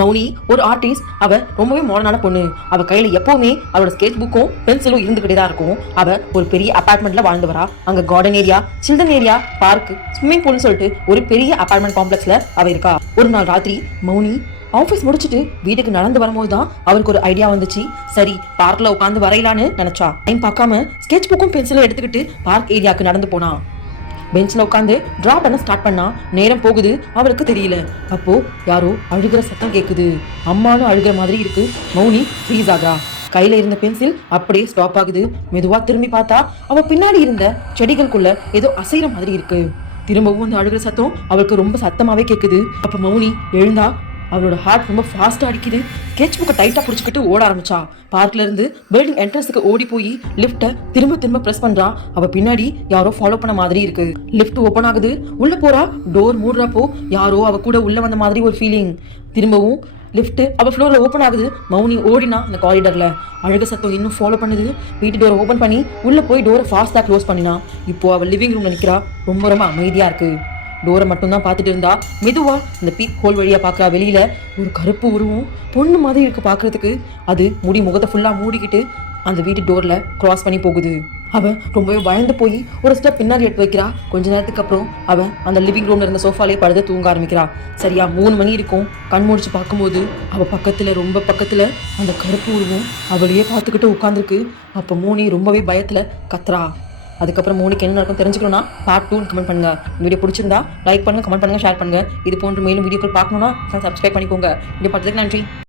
மௌனி ஒரு ஆர்டிஸ்ட். அவ ரொம்பவே மாடர்னான பொண்ணு. அவ கையில எப்பவுமே அவளோட ஸ்கெட்ச் புக்கும் பென்சிலும் இருந்துகிட்டே தான் இருக்கும். அவ ஒரு பெரிய அபார்ட்மெண்ட்ல வாழ்ந்து வரா. அங்க garden area, children area, park, swimming பூல்னு சொல்லிட்டு ஒரு பெரிய அபார்ட்மெண்ட் காம்ப்ளெக்ஸ்ல அவ இருக்கா. ஒரு நாள் ராத்திரி மௌனி ஆஃபீஸ் முடிச்சுட்டு வீட்டுக்கு நடந்து வரும்போது தான் அவருக்கு ஒரு ஐடியா வந்துச்சு. சரி, பார்க்ல உட்காந்து வரையலான்னு நினைச்சா. டைம் பார்க்காம ஸ்கெட்ச் புக்கும் பென்சிலும் எடுத்துக்கிட்டு பார்க் ஏரியாவுக்கு நடந்து போனா. பெஞ்ச்ல உட்காந்து டிரா பண்ண ஸ்டார்ட் பண்ணா. நேரம் போகுது, அவளுக்கு தெரியல. அப்போ யாரோ அழுகிற சத்தம் கேக்குது. அம்மானும் அழுகிற மாதிரி இருக்கு. மௌனி ஃப்ரீஸ் ஆகா. கையில இருந்த பென்சில் அப்படியே ஸ்டாப் ஆகுது. மெதுவா திரும்பி பார்த்தா அவ பின்னாடி இருந்த செடிகளுக்குள்ள ஏதோ அசைற மாதிரி இருக்கு. திரும்பவும் அந்த அழுகிற சத்தம் அவளுக்கு ரொம்ப சத்தமாவே கேக்குது. அப்ப மௌனி எழுந்தா. அவளோட ஹார்ட் ரொம்ப ஃபாஸ்டா அடிக்குது. ஸ்கெட்ச் புக்கை டைட்டா பிடிச்சிக்கிட்டு ஓட ஆரம்பிச்சா. பார்க்ல இருந்து பில்டிங் என்ட்ரன்ஸுக்கு ஓடி போய் லிஃப்ட்டை திரும்ப திரும்ப பிரஸ் பண்றா. அவ பின்னாடி யாரோ ஃபாலோ பண்ண மாதிரி இருக்கு. லிஃப்ட் ஓபன் ஆகுது. உள்ள போறா. டோர் மூடுறப்போ யாரோ அவ கூட உள்ள வந்த மாதிரி ஒரு ஃபீலிங். திரும்பவும் லிஃப்ட் அவ ஃப்ளோர்ல ஓபன் ஆகுது. மௌனி ஓடினா அந்த காரிடர்ல. அழுக சத்தம் இன்னும் ஃபாலோ பண்ணுது. வீட்டு டோரை ஓபன் பண்ணி உள்ள போய் டோரை ஃபாஸ்டா க்ளோஸ் பண்ணினா. இப்போ அவ லிவிங் ரூம்ல நிக்கிறா. ரொம்ப ரொம்ப அமைதியா இருக்கு. டோரை மட்டும் தான் பார்த்துட்டு இருந்தா. மெதுவா இந்த பீக் ஹோல் வழியா பாக்குறா. வெளியில ஒரு கருப்பு உருவம் பொண்ணு மாதிரி இருக்கு பாக்குறதுக்கு. அது முடி முகத்தை ஃபுல்லா மூடிக்கிட்டு அந்த வீட்டு டோர்ல கிராஸ் பண்ணி போகுது. அவ ரொம்பவே பயந்து போய் ஒரு ஸ்டெப் பின்னாடி எடுத்து வைக்கிறா. கொஞ்ச நேரத்துக்கு அப்புறம் அவ அந்த லிவிங் ரூம்ல இருந்த சோஃபாலே படுத்து தூங்க ஆரம்பிக்கிறா. சரியா 3 மணி இருக்கும். கண் முடிச்சு பார்க்கும்போது அவ பக்கத்துல, ரொம்ப பக்கத்துல அந்த கருப்பு உருவம் அவளையே பார்த்துக்கிட்டு உட்காந்துருக்கு. அப்ப மௌனி ரொம்பவே பயத்துல கத்துறா. அதுக்கப்புறம் மௌனிக்கு என்ன நடக்கும் தெரிஞ்சுக்கணும்னா பார்ட் 2 கமெண்ட் பண்ணுங்க. இந்த வீடியோ பிடிச்சிருந்தா லைக் பண்ணுங்க, கமெண்ட் பண்ணுங்க, ஷேர் பண்ணுங்க. இது போன்ற மேலும் வீடியோக்கள் பார்க்கணும்னா சப்ஸ்கிரைப் பண்ணிக்கோங்க. வீடியோ பார்த்ததுக்கு நன்றி.